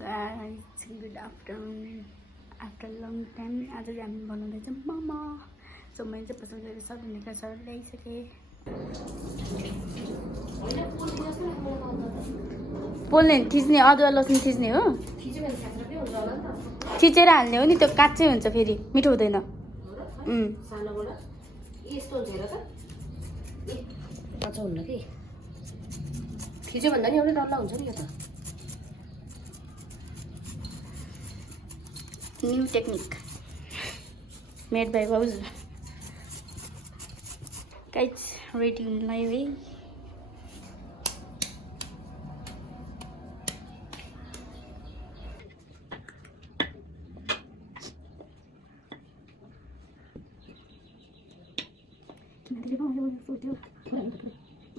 guys, good afternoon. After long time, आज चाहिँ हामी बनाउँदैछ मोमो. सो मैले चाहिँ पसन्द गरेर सबै निकाल्छ ल्याइसकेँ. पोल्ने थिच्ने अदुवा लसुन थिच्ने हो. थिचेर हाल्ने हो नि, त्यो काच्चै हुन्छ फेरि मिठो हुँदैन. यस्तो हुन्छ हेर त ए काँचो हुन्न कि थिच्यो भन्दा नि एउटै डल्ला हुन्छ नि यो त न्यू टेक्निक मेड बाई भाउजू. गाइस रेडी हुन लाग्यो है.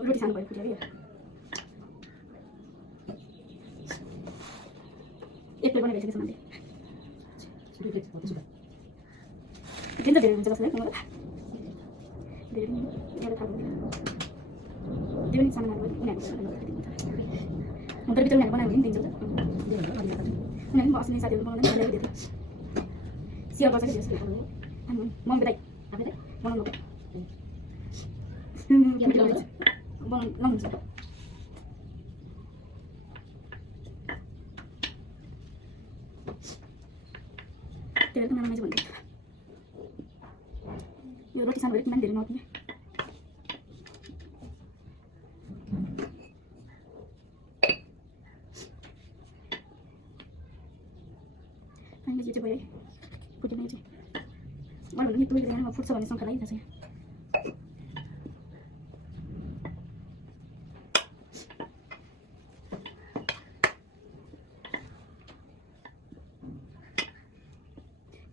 रोटी सानो भयो फुट्यो एक प्लेट बनाइसकेको छ मैले. धेरै हुन्छ कसैलाई मलाई धेरै एउटा थाहा हुँदैन. त्यो पनि सामानहरू उनीहरूको म त भित्र उनीहरू बनायो भने दिन्छ त. उनीहरू पनि अस्ति साथीहरू बनाउनु ल्याइदिएको थियो. सेयर गर्छ कि त्यसले मम्मी दाइ बनाउनु नहुन्छ. त्यसले त नाना भन्दै यो रोटी सानो भएर किन धेरै नहुने. अहिले चाहिँ भयो फुटेन यो चाहिँ. मैले भन्नु नि तोडेर यहाँ फुट्छ भन्ने शङ्का लागिरहेको छ.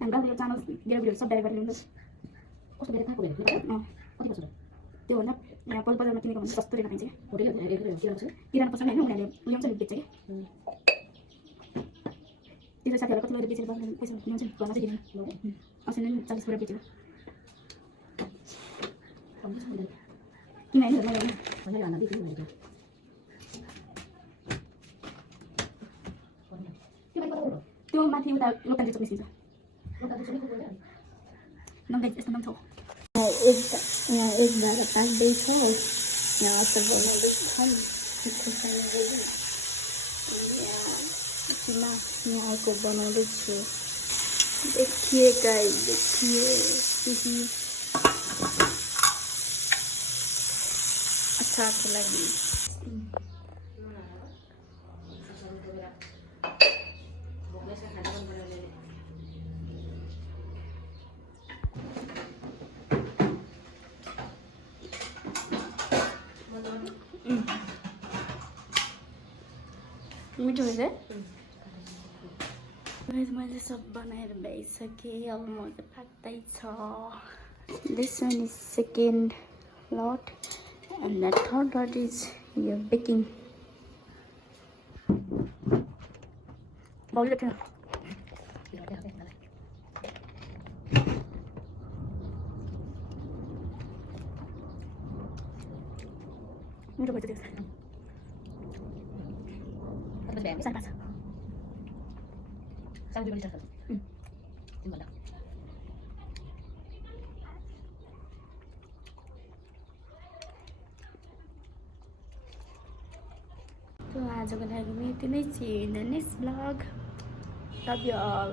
गाउँको चामल गिराबिरहरू सब डाइरेक्ट गरेर ल्याउँछ. कस्तो बेला कहाँको बेला कति पर्छ त्यो भन्दा यहाँ बजारमा किनेको भने सस्तो रेट पाइन्छ क्या. होटेल किराना पसल होइन उनीहरूले ल्याउँछ नि बेच्छ क्या. त्यो साथीहरू कति बेला बेचेर पैसा ल्याउँछ नि घरमा चाहिँ किने. अस्ति नै 40 कुरा बेच्यो किन होइन त्यो माथि उता लोकल चाहिँ निस्किन्छ. यस्तो नाम छ. एक बार पाक्दैछ. यहाँ अचार बनाउँदैछ. यहाँको बनाउँदैछु. देखिए गाइस देखिए अचारको लागि. मिठो हुन्छ. मैले सब बनाएर भइसकेँ. अब म त पाक्दैछ. This one is second lot and the third lot is यो बेकिङ. बाउले थियो मिठो भइसक्यो. सानो पार्छ. सानो बढी सक्छ तिमीलाई So आजको लागि यति नै. See you in the next vlog. Love you all.